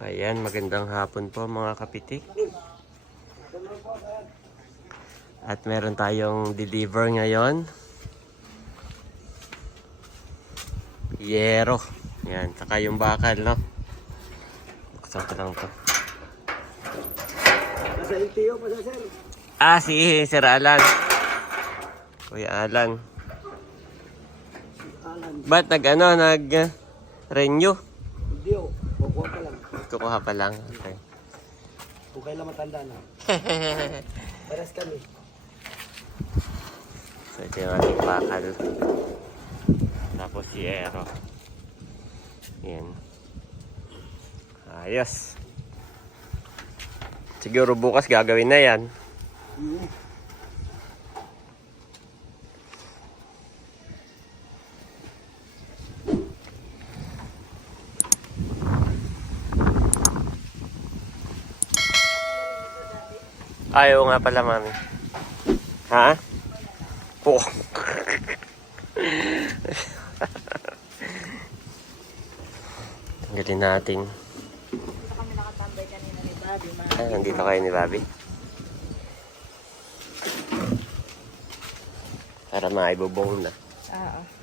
Ayan, magandang hapon po mga kapitik. At meron tayong deliver ngayon. Yero. Ayan, saka yung bakal, no? Buksan ko lang to. Nasa LTO pa siya, sir. Si Sir Alan. Kuya Alan. Alan. Ba't nag-renew? Hindi o. Kukuha pa lang. Kukuha pa lang. Okay. Kung kailan matanda na. Paras kami. So, ito yung ating bakal. Tapos si Aero. Yan. Ayos. Siguro bukas gagawin na yan. Ayaw nga pala, mami. Ha? Po. Tanggalin natin. Dito kami nakatambay kanina ni Bobby. Nandito kayo ni Bobby. Para maibubong na. Oo.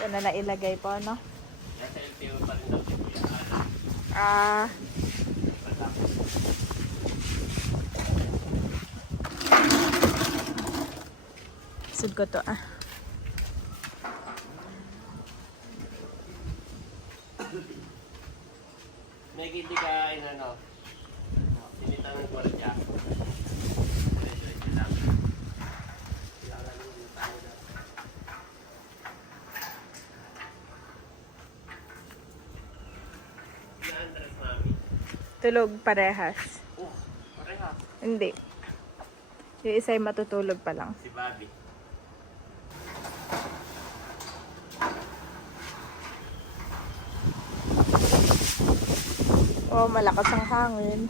Ito na nailagay po, no? Nasa LTO pa rin daw. Sud ko to, May gindi ka, sinitan ng gwardiya. Tulog parehas. Pareha. Hindi. Yung isa ay matutulog pa lang. Si Bobby. Oh, malakas ang hangin.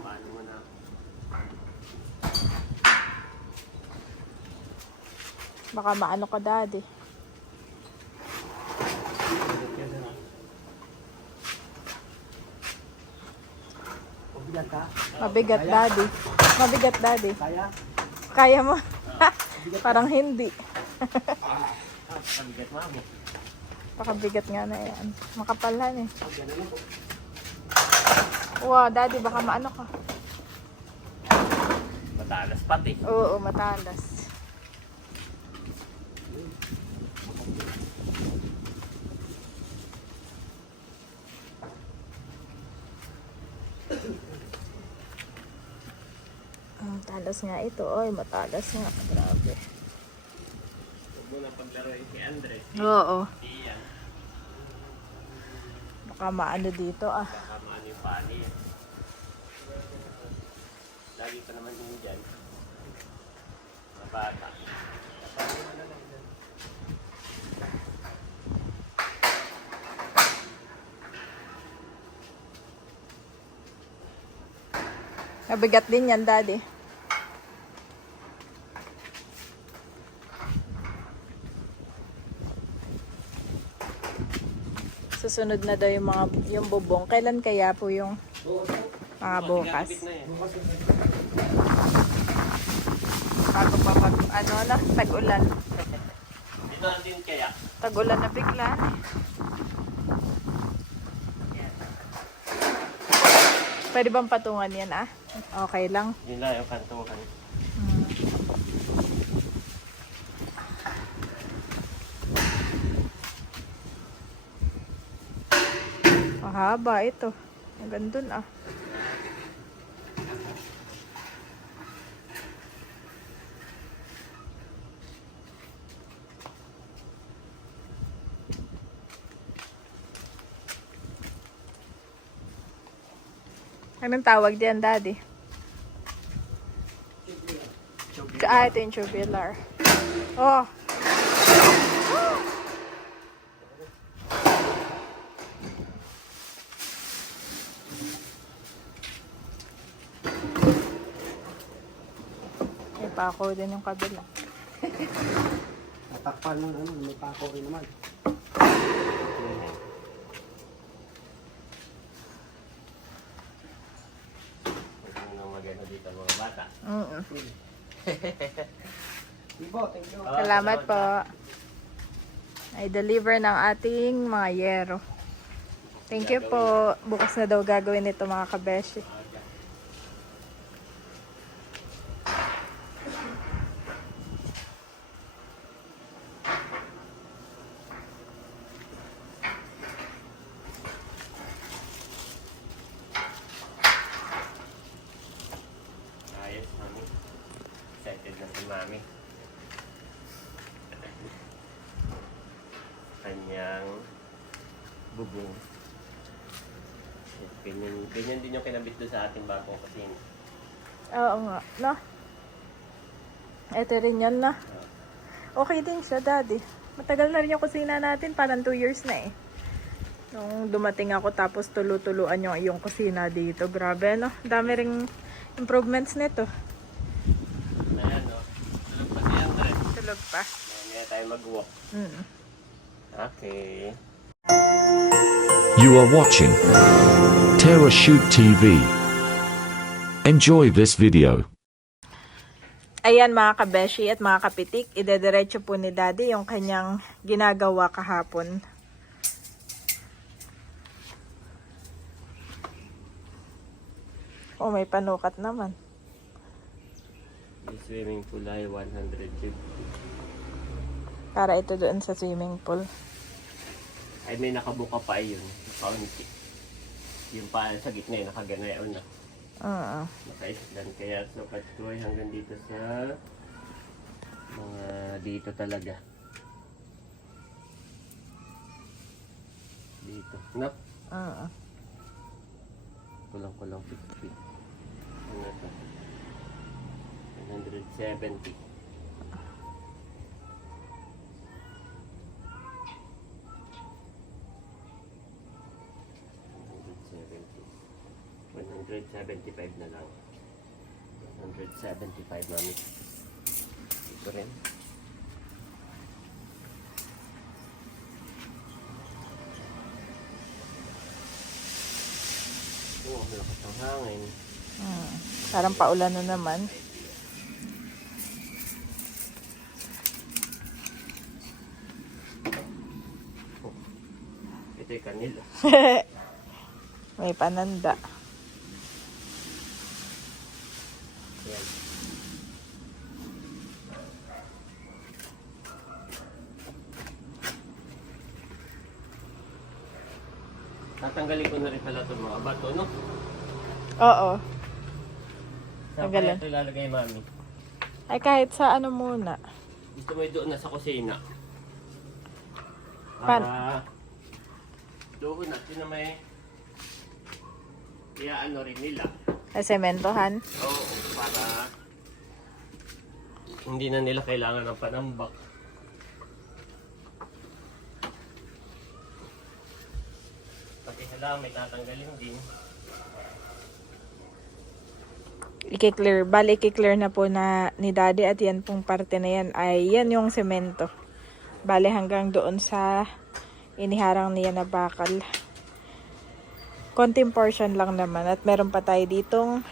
Paano mo na? Baka maano ka, daddy. Pabigat ka? Mabigat, daddy. Mabigat, daddy. Kaya? Kaya mo? Parang hindi. Pabigat, mami. Pakabigat nga na yan. Makapalan eh. Wow, daddy, baka maano ka. Matalas pati. Oo, matalas. Matalas nga ito. Oy, matalas nga. Grabe. Huwag mo na paglaruin si Andres. Oo. Iyan. Baka maano dito Baka maano yung pani. Lagi pa naman yun dyan. Mga bata. Mabigat din yan, daddy. Susunod na daw yung bubong. Kailan kaya po yung mga bukas? Gagabit na yan. Bago pa tag-ulan. Dito na din kaya. Tag-ulan na bigla eh. Pwede bang patungan yan Okay lang. Yun lang yung kantuhan. Mahaba ito. Ang gandun Anong tawag diyan, daddy? Ito yung tubular. Oh! pako din yung kabila. Natakpan ng ano, may pako rin naman. Ang maganda dito mga bata. Ibo, thank you. Salamat po. Ay deliver ng ating mga yero. Thank you po. Bukas na daw gagawin ito mga kabeshi. Ayos, mami. Excited na si mami. Kanyang bubong. Ganyan din yung kinabit doon sa ating bagong kusina. Oo nga. No? Ito rin yan na. Okay din siya, daddy. Matagal na rin yung kusina natin. Parang 2 years na eh. Nung dumating ako tapos tulo-tuluan yung iyong kusina dito. Grabe, no? Dami ring improvements nito. Ayan, no? Tulog pa si Andre. Tulog pa. Mamaya tayo mag-walk. Okay. You are watching Terra Shoot TV. Enjoy this video. Ayan mga kabeshi at mga kapitik, idediretso po ni daddy yung kanyang ginagawa kahapon. Oh, may panukat naman. Yung swimming pool ay 150. Para ito doon sa swimming pool. Ay may nakabuka pa yun. Kaunti. Yung paa sa gitna yung nakaganayon na. Nakaisdan kaya sukat ko ay hanggang dito sa mga dito talaga. Dito. No? Kulang-kulang 50. Ano ito? 170. 175 na lang. 175 mami. Ito rin. Oh, lakas ng hangin. Parang paulan na naman. Oh, ito yung kanila. May pananda. Yan. Tatanggalin ko na rin pala itong mga bato, no? Oo. Saan Tanggalin. kaya ito ilalagay, mami? Ay kahit sa ano muna. Gusto mo doon na sa kusina. Pan- Para doon natin na may iaano rin nila. Ay sementohan. Oo, para hindi na nila kailangan ng panambak. Pati hala, may tatanggalin din. I-clear. Bali, i-clear na po na ni daddy at yan pong parte na yan ay yan yung semento. Bali hanggang doon sa iniharang niya na bakal. Konting portion lang naman at meron pa tayo ditong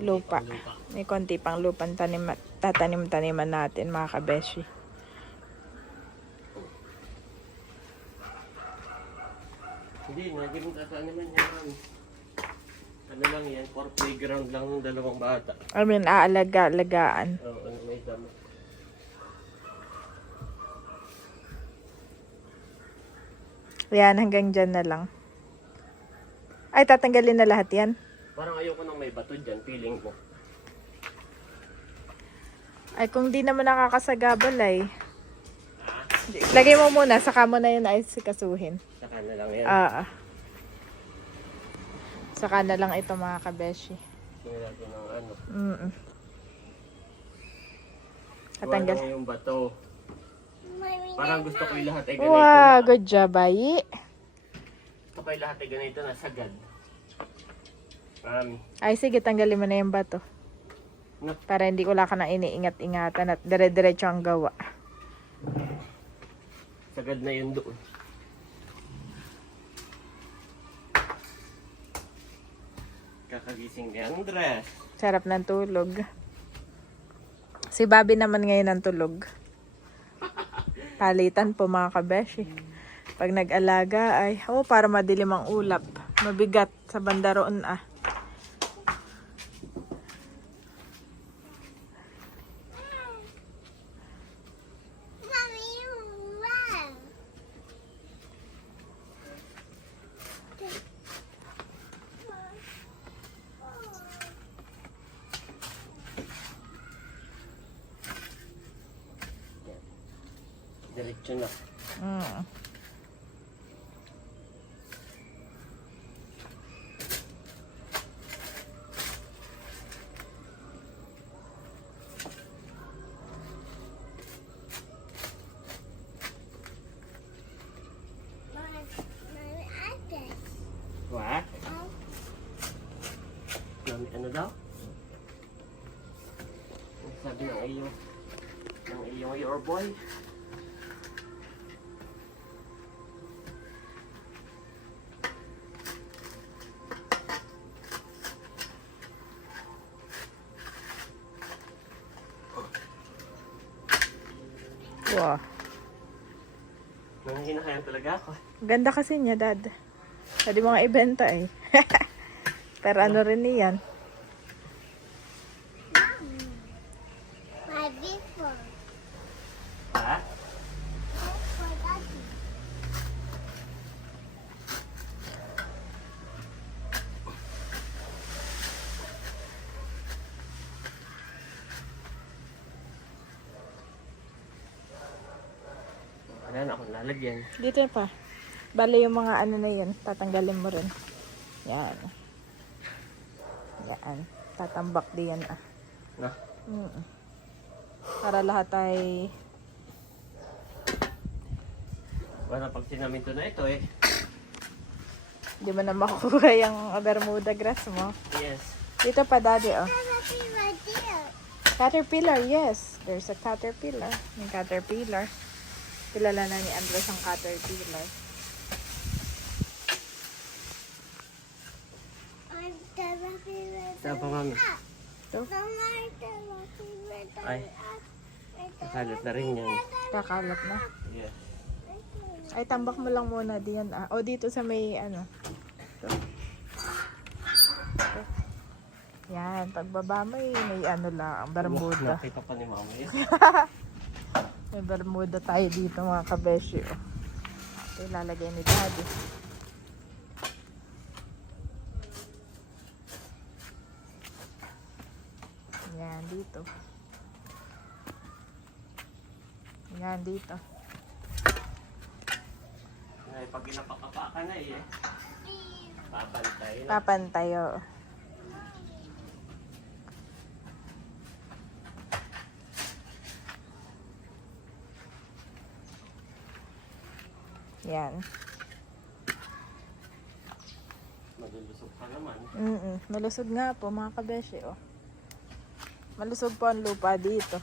lupa. May konti pang lupang tatanim-taniman natin mga kabeshi. Hindi, hindi mo tataniman yan, mami. Ano lang yan, for playground lang ng dalawang bata. I mean, aalaga-alagaan. Oo, ano may damo. Yan, hanggang dyan na lang. Ay, tatanggalin na lahat yan. Parang ayoko nang may bato dyan, feeling ko. Ay, kung di naman nakakasagabal ay. Lagay mo muna, saka mo na yun ay sikasuhin. Saka na lang yan. Saka na lang ito mga kabeshi. Tingnan natin ng ano. Tatanggal. Wala yung bato. Parang gusto ko yung lahat ay ganito. Wow, good job, bayi. Gusto ko yung lahat ay ganito na sagad. Mami. Ay, sige, tanggalin mo na yung bato. No. Para hindi ko ka na iniingat-ingatan at dire-diretso ang gawa. Sagad na yun doon. Kakagising ni Andres. Sarap ng tulog. Si Bobby naman ngayon ang tulog. Palitan po mga kabeshi. Pag nag-alaga ay, para madilim ang ulap. Mabigat sa banda roon ah. Diretso na. What? Ano daw? Ang sabi ng iyong your boy? Wow. Nanghihinahayan talaga ako. Ganda kasi niya, Dad. Pwede mga ibenta eh. Pero ano rin yan? Ha? Wala na akong lalagyan. Dito pa. Bale yung mga ano na yun, tatanggalin mo rin. Yan. Yan. Tatambak din yan ah. No? Para lahat ay... Wala pag sinaminto na ito eh. Hindi mo na makukuha yung Bermuda grass mo. Yes. Dito pa, Daddy, oh. Caterpillar, yes. There's a caterpillar. May caterpillar. Kilala na ni Andres ang caterpillar. Saan pa, Mami? Ito. Ay. Nakalat na rin yan. Kakalat na. Yes. Ay, tambak mo lang muna diyan ah. O dito sa may ano. Ito. Ito. Yan, pagbaba may ano lang, Bermuda. Nakita pa ni Mami. May Bermuda tayo dito mga kabeshi. Oh. Ito ilalagay ni Daddy. Yan, dito. Yan, dito. Ay, pag ginapakapaka na eh. Papantay na. Papantay, oh. Yan. Malulusog pa naman. Malusog nga po mga kabeshi, oh. Malusog po ang lupa dito.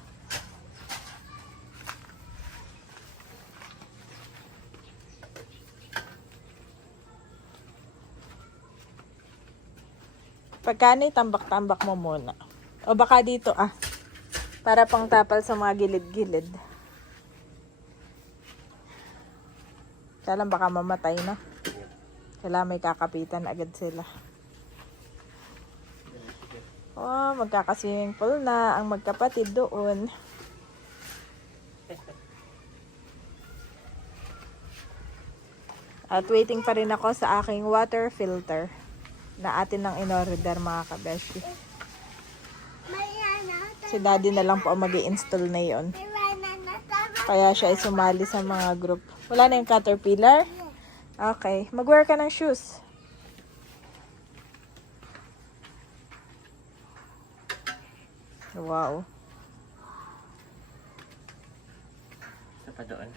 Pagkano tambak-tambak mo muna. O baka dito ah. Para pang tapal sa mga gilid-gilid. Kaya lang baka mamatay na. Kailangan may kakapitan agad sila. Oh, magkaka-swimming pool na ang magkapatid doon. At waiting pa rin ako sa aking water filter na atin ng in-order mga kabeshi. Si Daddy na lang po ang mag-i-install na yon. Kaya siya ay sumali sa mga group. Wala na yung caterpillar? Okay. Mag-wear ka ng shoes. Wow. Isa pa doon.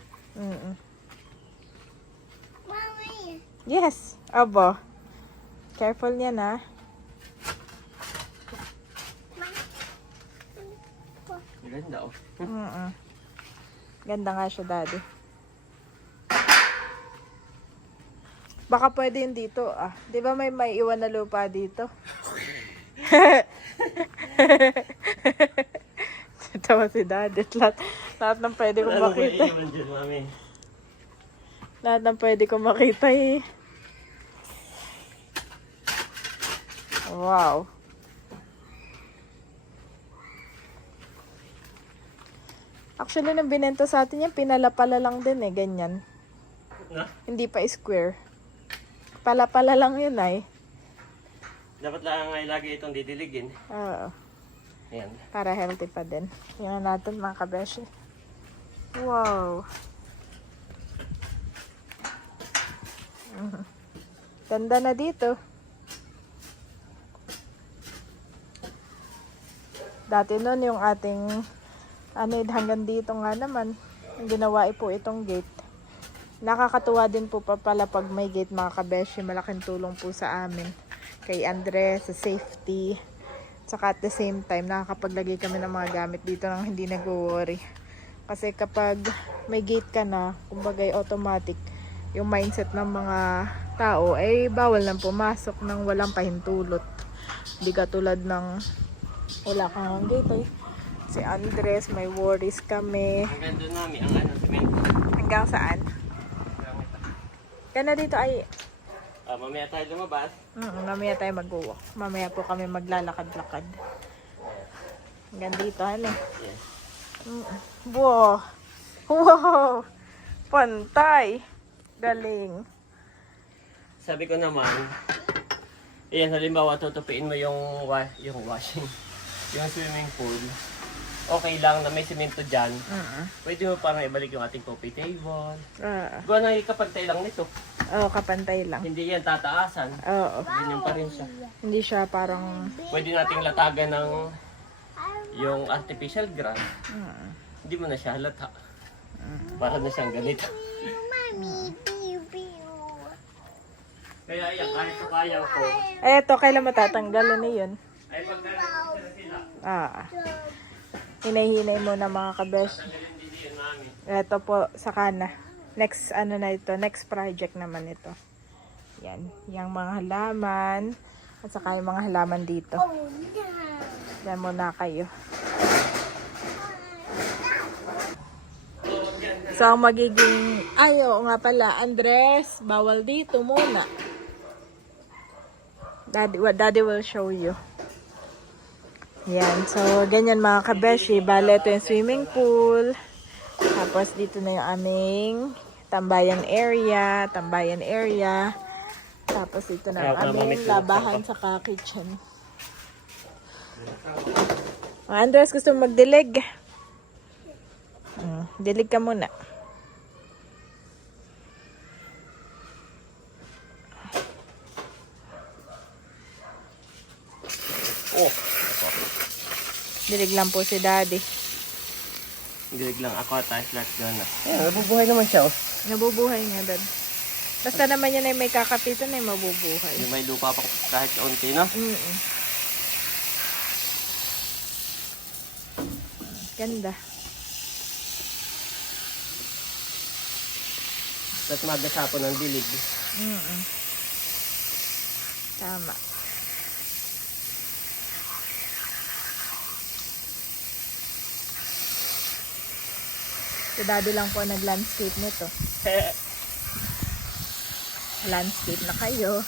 Yes. Abo. Careful niya na. Ganda oh. Ganda nga siya, Daddy. Baka pwede yun dito, ah. Di ba may iwan na lupa dito? Tawa si Daddy. Lahat ng pwede kong Ano ba makita. iiwan dyan, mami? Lahat ng pwede kong makita eh. Wow. Actually, nung binenta sa atin yan, pinala-pala lang din eh, ganyan. Na? Hindi pa square. Pala-pala lang yun ay. Dapat lang ay lagi itong didiligin. Oo. Ayan. Para healthy pa din. Tingnan natin mga kabeshi. Wow. Ganda na dito. Dati nun yung ating hanggang dito nga naman. Ang ginawa po itong gate. Nakakatuwa din po pa pala pag may gate mga kabeshi. Malaking tulong po sa amin. Kay Andres, sa safety. Saka at the same time, nakakapaglagay kami ng mga gamit dito nang hindi nag-worry. Kasi kapag may gate ka na, kumbaga automatic, yung mindset ng mga tao ay bawal nang pumasok nang walang pahintulot. Hindi katulad ng wala kang gate ay. Si Andres, may worries kami. Hanggang doon namin ang semento. Hanggang saan? Gana dito ay Mamaya tayo lumabas. mamaya tayo mag-walk. Mamaya po kami maglalakad-lakad. Hanggang dito, ano? Yes. Wow! Wow! Pantay! Galing. Sabi ko naman, ayan, halimbawa tutupiin mo yung washing, yung swimming pool. Okay lang na may semento dyan. Pwede mo parang ibalik yung ating coffee table. Gawa na ikapantay lang nito. Oo, kapantay lang. Hindi yan tataasan. Oo. Ganyan pa rin siya. Hindi siya parang... Pwede nating latagan ng yung artificial grass. Hindi mo na siya halata. Para na siyang ganito. Kaya yan, kahit sa kaya ko. Eto, kailan matatanggal na yun? Ay, pag nalagyan sila, Hinay-hinay muna mga kabesh. tanggalin din yun namin. Eto po, saka na. Next, next project naman ito. Yan, yung mga halaman. At saka yung mga halaman dito. Yan muna kayo. So, ang magiging... oo nga pala, Andres, bawal dito muna. Daddy will show you. Yan. So, ganyan mga kabeshi. Bale, ito yung swimming pool. Tapos, dito na yung aming tambayan area. Tapos, dito na yung aming labahan sa kitchen. Andres, gusto mo magdilig? Dilig ka muna. Oh! Dilig lang po si Daddy. Gilig lang ako at tayo flat doon na. Ayan, nabubuhay naman siya. Oh. Nabubuhay nga, Dad. Basta naman yan ay may kakapitan ay mabubuhay. Yung may lupa pa kahit kaunti, no? Ganda. At magasapo ng dilig. Tama. Si Daddy lang po nag-landscape nito. Landscape na kayo.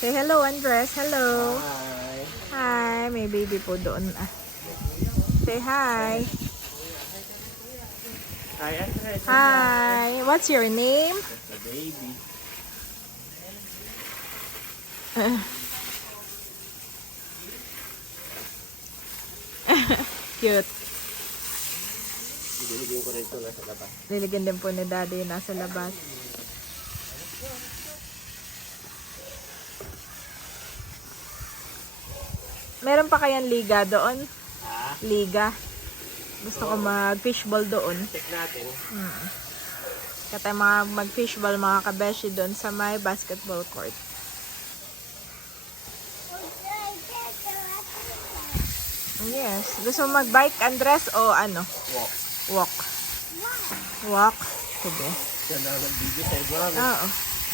Say hello, Andres. Hello. Hi! Hi. May baby po doon. Say hi. Hi, Andres. Hi. What's your name? The baby. Cute. Diligyan ko rin ito nasa labas. Liligyan din po ni Daddy yung nasa labas. Meron pa kayang liga doon? Ha? Liga. Gusto ko mag-fishball doon. Check natin. Kaya tayo mag-fishball mga kabeshi doon sa may basketball court. Yes. Gusto mo mag-bike, Andres, o ano? Walk. Walk. Walk. Sige. Yan lang ang video sa iba. Oo.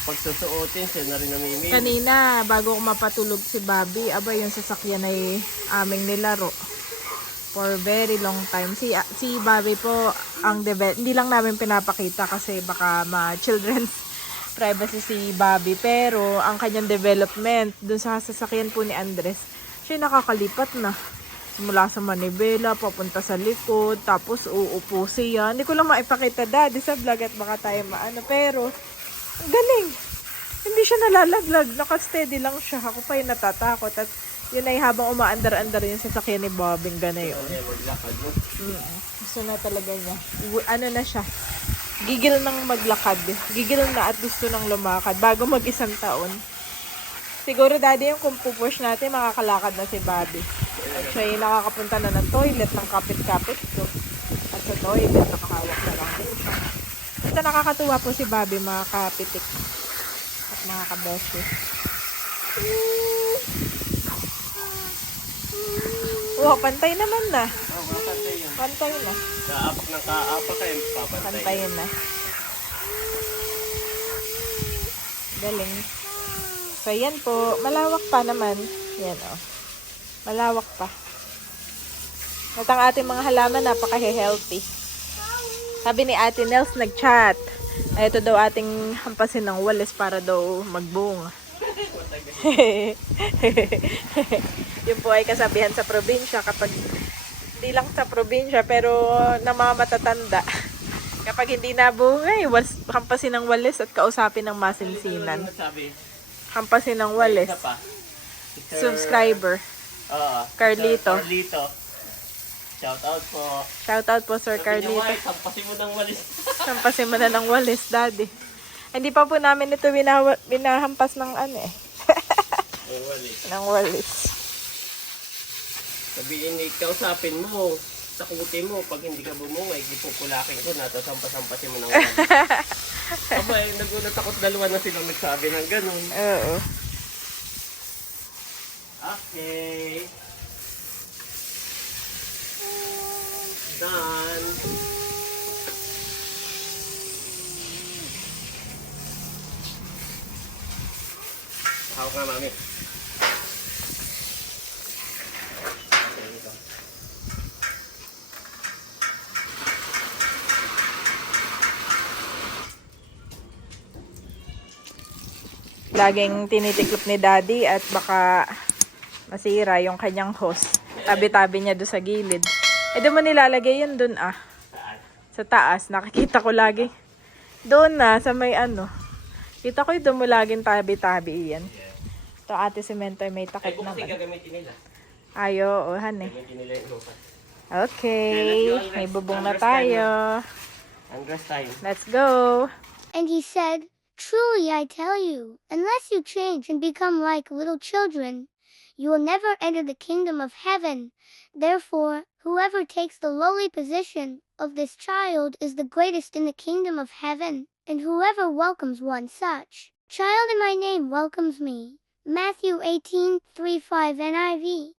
Pag susuotin, siya na rin namimili. Kanina, bago ko mapatulog si Bobby, yung sasakyan ay aming nilaro. For very long time. Si Bobby po, hindi lang namin pinapakita kasi baka ma-children's privacy si Bobby. Pero, ang kanyang development, dun sa sasakyan po ni Andres, siya nakakalipat na. Mula sa manibela, papunta sa likod, tapos uupo siya. Hindi ko lang maipakita daddy sa vlog at baka tayo maano. Pero, galing. Hindi siya nalalaglag. Nakasteady lang siya. Ako pa yung natatakot. At yun ay habang umaandar-andar yung sasakyan ni Bobbing gano'n yun. Maglakad mo. Gusto na talaga niya. Ano na siya. Gigil nang maglakad. Gigil na at gusto nang lumakad bago mag-1 taon. Siguro daddy yung kung pupush natin, makakalakad na si Bobby. At siya yung nakakapunta na ng toilet ng kapit-kapit ko. At sa toilet, nakahawak na lang din siya. Basta nakakatuwa po si Bobby, mga kapitik. At mga kabeshi. Wow, pantay naman na. Oo, makapantay yun. Pantay na. Kaapak ng kaapak kayo, papantay. Pantayin na. Galing. So, yan po. Malawak pa naman. Yan, oh. Malawak pa. At ang ating mga halaman, napaka-healthy. Sabi ni Ate Nels, nag-chat. Ay, ito daw ating hampasin ng walis para daw magbunga. Yun po ay kasabihan sa probinsya kapag hindi lang sa probinsya pero na mga matatanda. Kapag hindi nabunga, hampasin ng walis at kausapin ng masinsinan. Sabi, Hampasin ng walis. isa pa. Subscriber. Oo. Carlito. Carlito. Shout out po. Shout out po Sir Sabi niya, Carlito. "Why, sampasin mo ng walis." Hampasin mo na ng walis, daddy. Hindi pa po namin ito binahampas ng ano eh. Ng walis. Ng walis. Sabihin ni, kausapin mo. Takutin mo. Pag hindi ka bumungay, ipupulakin ko na. Tapos sampasin mo ng walis. Abay, nagulat ako. Dalawa na silang nagsabi ng ganun. Oo. Okay. Done. Hawak nga, mami. Laging tinitiklop ni daddy at baka masira yung kanyang hose. Tabi-tabi niya doon sa gilid. Eh, doon mo nilalagay yun doon ah. Saan? Sa taas. Nakikita ko lagi. Doon na, sa may ano. Kita ko yung doon mo laging tabi-tabi yan. Ito ate semento ay may Ay, takip bukas naman. gagamitin nila. Ayo, han eh. Gagamitin nila yung lupa. Okay. May bubong na tayo. Andres time. Let's go. And he said, "Truly I tell you, unless you change and become like little children, you will never enter the kingdom of heaven. Therefore, whoever takes the lowly position of this child is the greatest in the kingdom of heaven, and whoever welcomes one such child in my name welcomes me." Matthew 18:3-5 NIV.